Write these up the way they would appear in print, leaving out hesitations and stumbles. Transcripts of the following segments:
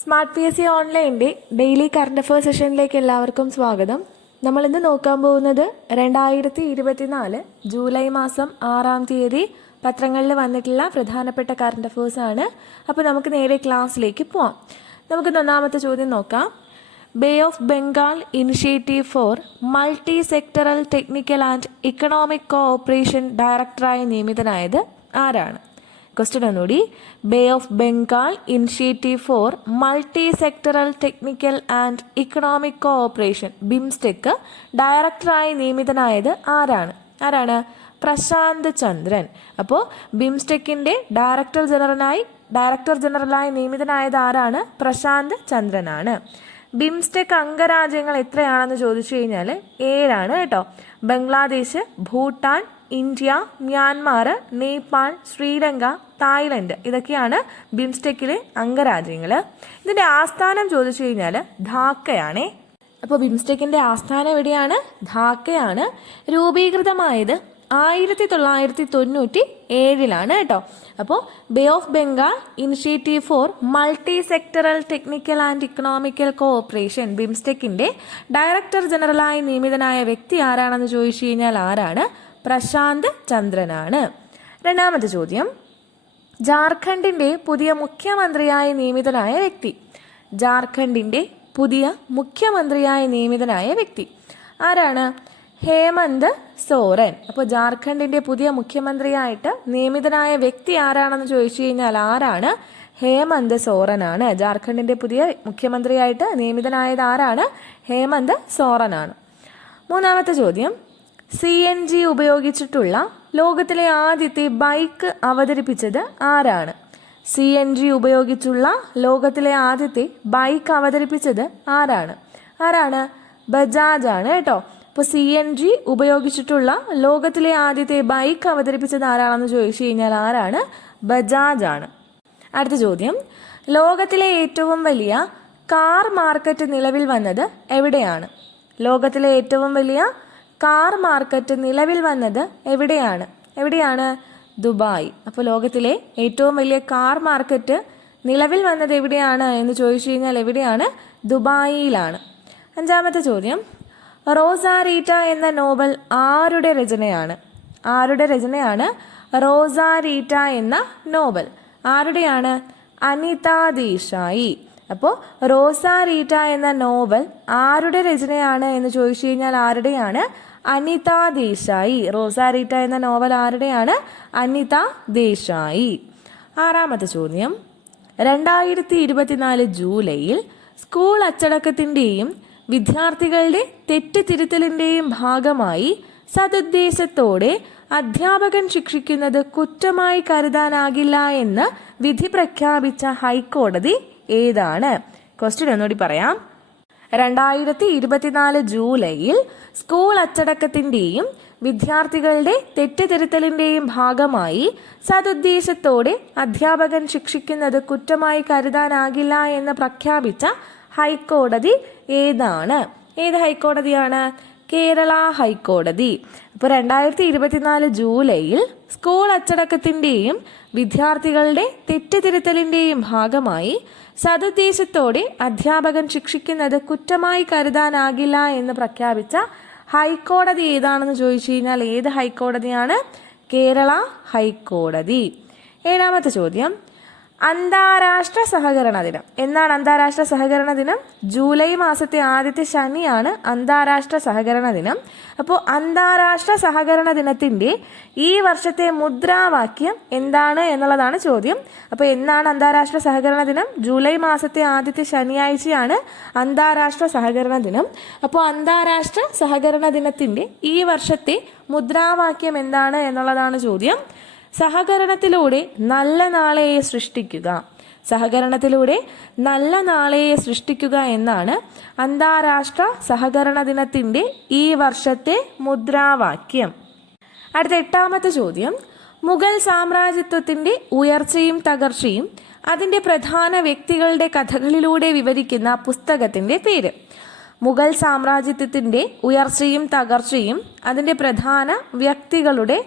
Smart P S C ഓൺലൈൻ്റെ daily current affairs സെഷനിലേക്ക് എല്ലാവർക്കും സ്വാഗതം. നമ്മളിന്ന് നോക്കാൻ പോകുന്നത് 2024 ജൂലൈ മാസം 6-ാം തീയതി പത്രങ്ങളിൽ വന്നിട്ടുള്ള പ്രധാനപ്പെട്ട കറണ്ട് അഫയേഴ്സ് ആണ്. അപ്പോൾ നമുക്ക് നേരെ ക്ലാസ്സിലേക്ക് പോവാം. നമുക്ക് ഒന്നാമത്തെ ചോദ്യം നോക്കാം. Bay of Bengal initiative for multi sectoral technical and economic cooperation ഡയറക്ടറായി നിയമിതനായത് ആരാണ്? ക്വസ്റ്റ്യൻ ഒന്നുകൂടി. Bay of Bengal initiative for multi sectoral technical and economic cooperation BIMSTEC ഡയറക്ടറായി നിയമിതനായത് ആരാണ്? പ്രശാന്ത് ചന്ദ്രൻ. അപ്പോൾ ബിംസ്റ്റെക്കിൻ്റെ ഡയറക്ടർ ജനറലായി നിയമിതനായത് ആരാണ്? പ്രശാന്ത് ചന്ദ്രനാണ്. ബിംസ്റ്റെക് അംഗരാജ്യങ്ങൾ എത്രയാണെന്ന് ചോദിച്ചു കഴിഞ്ഞാൽ 7 കേട്ടോ. Bangladesh, Bhutan, India, Myanmar, Nepal, Sri Lanka, Thailand ഇതൊക്കെയാണ് ബിംസ്റ്റെക്കിലെ അംഗരാജ്യങ്ങൾ. ഇതിൻ്റെ ആസ്ഥാനം ചോദിച്ചു കഴിഞ്ഞാൽ ധാക്കയാണേ. അപ്പോൾ ബിംസ്റ്റെക്കിൻ്റെ ആസ്ഥാനം എവിടെയാണ്? ധാക്കയാണ്. രൂപീകൃതമായത് 1997 കേട്ടോ. അപ്പോൾ bay of Bengal initiative for multi sectoral technical and economical cooperation ബിംസ്റ്റെക്കിൻ്റെ ഡയറക്ടർ ജനറലായി നിയമിതനായ വ്യക്തി ആരാണെന്ന് ചോദിച്ചു കഴിഞ്ഞാൽ ആരാണ്? പ്രശാന്ത് ചന്ദ്രനാണ്. രണ്ടാമത്തെ ചോദ്യം. ജാർഖണ്ഡിൻ്റെ പുതിയ മുഖ്യമന്ത്രിയായി നിയമിതനായ വ്യക്തി ആരാണ്? ഹേമന്ത് സോറൻ. അപ്പോൾ ജാർഖണ്ഡിൻ്റെ പുതിയ മുഖ്യമന്ത്രിയായിട്ട് നിയമിതനായ വ്യക്തി ആരാണെന്ന് ചോദിച്ചു കഴിഞ്ഞാൽ ആരാണ്? ഹേമന്ത് സോറനാണ്. ജാർഖണ്ഡിൻ്റെ പുതിയ മുഖ്യമന്ത്രിയായിട്ട് നിയമിതനായത് ആരാണ്? ഹേമന്ത് സോറനാണ്. മൂന്നാമത്തെ ചോദ്യം. CNG ഉപയോഗിച്ചിട്ടുള്ള ലോകത്തിലെ ആദ്യത്തെ ബൈക്ക് അവതരിപ്പിച്ചത് ആരാണ്? CNG ഉപയോഗിച്ചുള്ള ലോകത്തിലെ ആദ്യത്തെ ബൈക്ക് അവതരിപ്പിച്ചത് ആരാണ്? ബജാജ് ആണ് കേട്ടോ. അപ്പോൾ CNG ഉപയോഗിച്ചിട്ടുള്ള ലോകത്തിലെ ആദ്യത്തെ ബൈക്ക് അവതരിപ്പിച്ചത് ആരാണെന്ന് ചോദിച്ചു കഴിഞ്ഞാൽ ആരാണ്? ബജാജ് ആണ്. അടുത്ത ചോദ്യം. ലോകത്തിലെ ഏറ്റവും വലിയ കാർ മാർക്കറ്റ് നിലവിൽ വന്നത് എവിടെയാണ്? ലോകത്തിലെ ഏറ്റവും വലിയ കാർ മാർക്കറ്റ് നിലവിൽ വന്നത് എവിടെയാണ്? ദുബായ്. അപ്പോൾ ലോകത്തിലെ ഏറ്റവും വലിയ കാർ മാർക്കറ്റ് നിലവിൽ വന്നത് എവിടെയാണ് എന്ന് ചോദിച്ചു കഴിഞ്ഞാൽ എവിടെയാണ്? ദുബായിലാണ്. അഞ്ചാമത്തെ ചോദ്യം. റോസാരീറ്റ എന്ന നോവൽ ആരുടെ രചനയാണ്? റോസാരീറ്റ എന്ന നോവൽ ആരുടെയാണ്? അനിത ദേശായി. അപ്പോൾ റോസാരീറ്റ എന്ന നോവൽ ആരുടെ രചനയാണ് എന്ന് ചോദിച്ചു കഴിഞ്ഞാൽ ആരുടെയാണ്? അനിത ദേശായി. റോസാരീറ്റ എന്ന നോവൽ ആരുടെയാണ്? അനിത ദേശായി. ആറാമത്തെ ചോദ്യം. 2024 ജൂലൈയിൽ സ്കൂൾ അച്ചടക്കത്തിൻ്റെയും വിദ്യാർത്ഥികളുടെ തെറ്റ് തിരുത്തലിൻ്റെയും ഭാഗമായി സതുദ്ദേശത്തോടെ അധ്യാപകൻ ശിക്ഷിക്കുന്നത് കുറ്റമായി കരുതാനാകില്ല എന്ന് വിധി പ്രഖ്യാപിച്ച ഹൈക്കോടതി ഏതാണ്? ക്വസ്റ്റ്യൻ ഒന്നുകൂടി പറയാം. 2024 ജൂലൈയിൽ സ്കൂൾ അച്ചടക്കത്തിൻ്റെയും വിദ്യാർത്ഥികളുടെ തെറ്റ് തിരുത്തലിൻ്റെയും ഭാഗമായി സതുദ്ദേശത്തോടെ അധ്യാപകൻ ശിക്ഷിക്കുന്നത് കുറ്റമായി കരുതാനാകില്ല എന്ന് പ്രഖ്യാപിച്ച ഹൈക്കോടതി ഏതാണ്? ഏത് ഹൈക്കോടതിയാണ്? കേരള ഹൈക്കോടതി. അപ്പോൾ 2024 ജൂലൈയിൽ സ്കൂൾ അച്ചടക്കത്തിൻ്റെയും വിദ്യാർത്ഥികളുടെ തെറ്റ് തിരുത്തലിൻ്റെയും ഭാഗമായി സതുദ്ദേശത്തോടെ അധ്യാപകൻ ശിക്ഷിക്കുന്നത് കുറ്റമായി കരുതാനാകില്ല എന്ന് പ്രഖ്യാപിച്ച ഹൈക്കോടതി ഏതാണെന്ന് ചോദിച്ചു കഴിഞ്ഞാൽ ഏത് ഹൈക്കോടതിയാണ്? കേരള ഹൈക്കോടതി. ഏഴാമത്തെ ചോദ്യം. അന്താരാഷ്ട്ര സഹകരണ ദിനം എന്നാണ്? അന്താരാഷ്ട്ര സഹകരണ ദിനം ജൂലൈ മാസത്തെ ആദ്യത്തെ ശനിയാണ് അന്താരാഷ്ട്ര സഹകരണ ദിനം. അപ്പോൾ അന്താരാഷ്ട്ര സഹകരണ ദിനത്തിൻ്റെ ഈ വർഷത്തെ മുദ്രാവാക്യം എന്താണ് എന്നുള്ളതാണ് ചോദ്യം. അപ്പോൾ എന്നാണ് അന്താരാഷ്ട്ര സഹകരണ ദിനം? ജൂലൈ മാസത്തെ ആദ്യത്തെ ശനിയാഴ്ചയാണ് അന്താരാഷ്ട്ര സഹകരണ ദിനം. അപ്പോൾ അന്താരാഷ്ട്ര സഹകരണ ദിനത്തിൻ്റെ ഈ വർഷത്തെ മുദ്രാവാക്യം എന്താണ് എന്നുള്ളതാണ് ചോദ്യം. സഹകരണത്തിലൂടെ നല്ല നാളെയെ സൃഷ്ടിക്കുക എന്നാണ് അന്താരാഷ്ട്ര സഹകരണ ദിനത്തിൻ്റെ ഈ വർഷത്തെ മുദ്രാവാക്യം. അടുത്ത എട്ടാമത്തെ ചോദ്യം. മുഗൾ സാമ്രാജ്യത്വത്തിൻ്റെ ഉയർച്ചയും തകർച്ചയും അതിൻ്റെ പ്രധാന വ്യക്തികളുടെ കഥകളിലൂടെ വിവരിക്കുന്ന പുസ്തകത്തിൻ്റെ പേര്? മുഗൾ സാമ്രാജ്യത്വത്തിൻ്റെ ഉയർച്ചയും തകർച്ചയും അതിൻ്റെ പ്രധാന വ്യക്തികളുടെ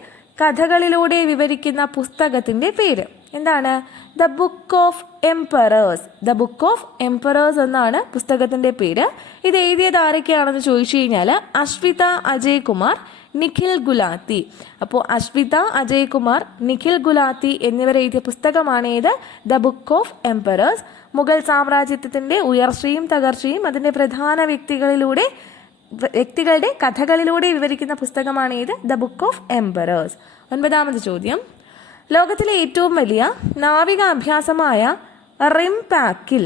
കഥകളിലൂടെ വിവരിക്കുന്ന പുസ്തകത്തിൻ്റെ പേര് എന്താണ്? The book of emperors. The book of emperors എന്നാണ് പുസ്തകത്തിൻ്റെ പേര്. ഇത് എഴുതിയത് ആരൊക്കെയാണെന്ന് ചോദിച്ചു കഴിഞ്ഞാൽ അശ്വിത അജയ് കുമാർ, നിഖിൽ ഗുലാത്തി. അപ്പോൾ അശ്വിത അജയ് കുമാർ, നിഖിൽ ഗുലാത്തി എന്നിവർ എഴുതിയ പുസ്തകമാണ് ഏത്? The book of emperors. Mughal സാമ്രാജ്യത്തിൻ്റെ ഉയർച്ചയും തകർച്ചയും അതിൻ്റെ പ്രധാന വ്യക്തികളുടെ കഥകളിലൂടെ വിവരിക്കുന്ന പുസ്തകമാണ് ഏത്? The book of emperors. 9ാമത് ചോദ്യം, ലോകത്തിലെ ഏറ്റവും വലിയ നാവിക അഭ്യാസമായ റിംപാക്കിൽ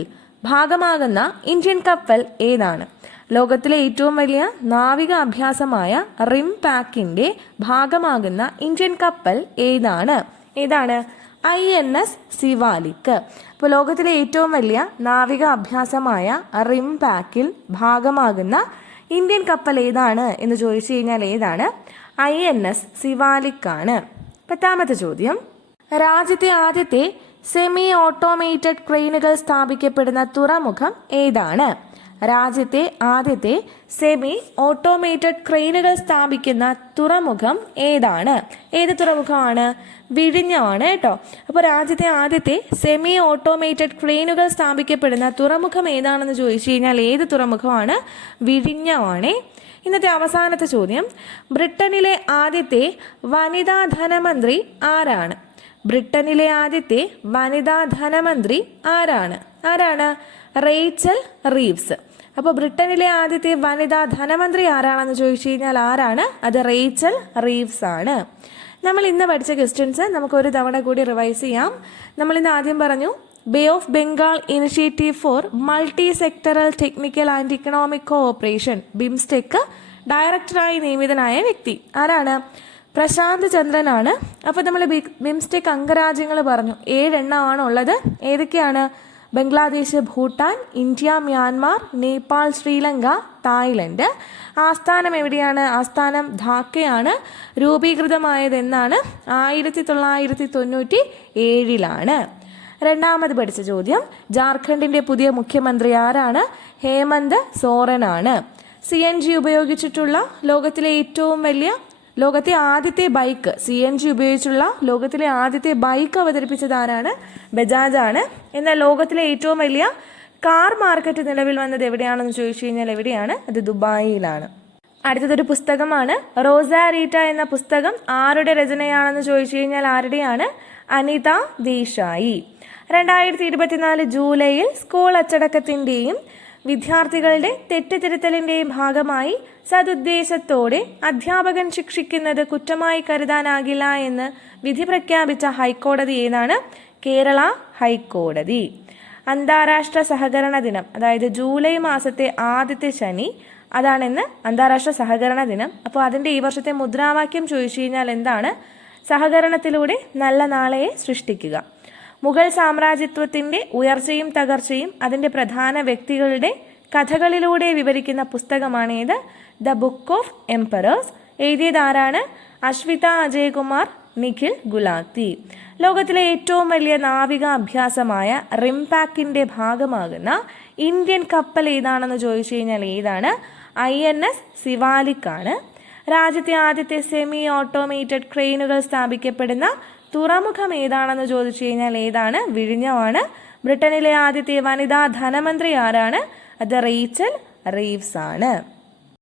ഭാഗമാകുന്ന ഇന്ത്യൻ കപ്പൽ ഏതാണ്? ലോകത്തിലെ ഏറ്റവും വലിയ നാവിക അഭ്യാസമായ റിംപാക്കിൻ്റെ ഭാഗമാകുന്ന ഇന്ത്യൻ കപ്പൽ ഏതാണ്? INS സിവാലിക്. അപ്പോൾ ലോകത്തിലെ ഏറ്റവും വലിയ നാവിക അഭ്യാസമായ റിംപാക്കിൽ ഭാഗമാകുന്ന ഇന്ത്യൻ കപ്പൽ ഏതാണ് എന്ന് ചോദിച്ചു കഴിഞ്ഞാൽ ഏതാണ്? INS സിവാലിക് ആണ്. 10ാമത്തെ ചോദ്യം, രാജ്യത്തെ ആദ്യത്തെ സെമി ഓട്ടോമേറ്റഡ് ക്രെയിനുകൾ സ്ഥാപിക്കപ്പെടുന്ന തുറമുഖം ഏതാണ്? രാജ്യത്തെ ആദ്യത്തെ സെമി ഓട്ടോമേറ്റഡ് ക്രെയിനുകൾ സ്ഥാപിക്കുന്ന തുറമുഖം ഏതാണ്? ഏത് തുറമുഖമാണ്? വിഴിഞ്ഞമാണ് കേട്ടോ. അപ്പോൾ രാജ്യത്തെ ആദ്യത്തെ സെമി ഓട്ടോമേറ്റഡ് ക്രെയിനുകൾ സ്ഥാപിക്കപ്പെടുന്ന തുറമുഖം ഏതാണെന്ന് ചോദിച്ചു കഴിഞ്ഞാൽ ഏത് തുറമുഖമാണ്? വിഴിഞ്ഞമാണ്. ഇന്നത്തെ അവസാനത്തെ ചോദ്യം, ബ്രിട്ടനിലെ ആദ്യത്തെ വനിതാ ധനമന്ത്രി ആരാണ്? ബ്രിട്ടനിലെ ആദ്യത്തെ വനിതാ ധനമന്ത്രി ആരാണ്? Rachel Reeves. അപ്പോൾ ബ്രിട്ടനിലെ ആദ്യത്തെ വനിതാ ധനമന്ത്രി ആരാണെന്ന് ചോദിച്ചു കഴിഞ്ഞാൽ ആരാണ്? അത് റേച്ചൽ റീവ്സ് ആണ്. നമ്മൾ ഇന്ന് പഠിച്ച ക്വസ്റ്റ്യൻസ് നമുക്കൊരു തവണ കൂടി റിവൈസ് ചെയ്യാം. നമ്മളിന്ന് ആദ്യം പറഞ്ഞു bay of Bengal initiative for multi sectoral technical and economic cooperation BIMSTEC ഡയറക്ടറായി നിയമിതനായ വ്യക്തി ആരാണ്? പ്രശാന്ത് ചന്ദ്രനാണ്. അപ്പോൾ നമ്മൾ ബിംസ്റ്റെക് അംഗരാജ്യങ്ങൾ പറഞ്ഞു, 7 എണ്ണമാണ് ഉള്ളത്. ഏതൊക്കെയാണ്? Bangladesh, Bhutan, India, Myanmar, Nepal, Sri Lanka, Thailand. ആസ്ഥാനം എവിടെയാണ്? ആസ്ഥാനം ധാക്കയാണ്. രൂപീകൃതമായതെന്നാണ്? 1997 രണ്ടാമത് പഠിച്ച ചോദ്യം, ജാർഖണ്ഡിൻ്റെ പുതിയ മുഖ്യമന്ത്രി ആരാണ്? ഹേമന്ത് സോറനാണ്. CNG ഉപയോഗിച്ചിട്ടുള്ള ലോകത്തെ ആദ്യത്തെ ബൈക്ക്, CNG ഉപയോഗിച്ചുള്ള ലോകത്തിലെ ആദ്യത്തെ ബൈക്ക് അവതരിപ്പിച്ചത് ആരാണ്? ബജാജ് ആണ്. എന്നാൽ ലോകത്തിലെ ഏറ്റവും വലിയ കാർ മാർക്കറ്റ് നിലവിൽ വന്നത് എവിടെയാണെന്ന് ചോദിച്ചു കഴിഞ്ഞാൽ എവിടെയാണ്? അത് ദുബായിലാണ്. അടുത്തതൊരു പുസ്തകമാണ്. റോസാരീറ്റ എന്ന പുസ്തകം ആരുടെ രചനയാണെന്ന് ചോദിച്ചു കഴിഞ്ഞാൽ ആരുടെയാണ്? അനിത ദേശായി. 2024 ജൂലൈയിൽ സ്കൂൾ അച്ചടക്കത്തിൻ്റെയും വിദ്യാർത്ഥികളുടെ തെറ്റുതിരുത്തലിൻ്റെയും ഭാഗമായി സതുദ്ദേശത്തോടെ അധ്യാപകൻ ശിക്ഷിക്കുന്നത് കുറ്റമായി കരുതാനാകില്ല എന്ന് വിധി പ്രഖ്യാപിച്ച ഹൈക്കോടതി ഏതാണ്? കേരള ഹൈക്കോടതി. അന്താരാഷ്ട്ര സഹകരണ ദിനം, അതായത് ജൂലൈ മാസത്തെ ആദ്യത്തെ ശനി, അതാണെന്ന് അന്താരാഷ്ട്ര സഹകരണ ദിനം. അപ്പോൾ അതിൻ്റെ ഈ വർഷത്തെ മുദ്രാവാക്യം ചോദിച്ചു കഴിഞ്ഞാൽ എന്താണ്? സഹകരണത്തിലൂടെ നല്ല നാളെയെ സൃഷ്ടിക്കുക. മുഗൾ സാമ്രാജ്യത്വത്തിൻ്റെ ഉയർച്ചയും തകർച്ചയും അതിൻ്റെ പ്രധാന വ്യക്തികളുടെ കഥകളിലൂടെ വിവരിക്കുന്ന പുസ്തകമാണ് ഏത്? The book of emperors. എഴുതിയത് ആരാണ്? അശ്വിത അജയ് കുമാർ, നിഖിൽ ഗുലാത്തി. ലോകത്തിലെ ഏറ്റവും വലിയ നാവിക അഭ്യാസമായ റിംപാക്കിൻ്റെ ഭാഗമാകുന്ന ഇന്ത്യൻ കപ്പൽ ഏതാണെന്ന് ചോദിച്ചു കഴിഞ്ഞാൽ ഏതാണ്? INS സിവാലിക് ആണ്. രാജ്യത്തെ ആദ്യത്തെ സെമി ഓട്ടോമേറ്റഡ് ക്രെയിനുകൾ സ്ഥാപിക്കപ്പെടുന്ന തുറമുഖം ഏതാണെന്ന് ചോദിച്ചു കഴിഞ്ഞാൽ ഏതാണ്? വിഴിഞ്ഞമാണ്. ബ്രിട്ടനിലെ ആദ്യത്തെ വനിതാ ധനമന്ത്രി ആരാണ്? അത് റേച്ചൽ റീവ്സ് ആണ്.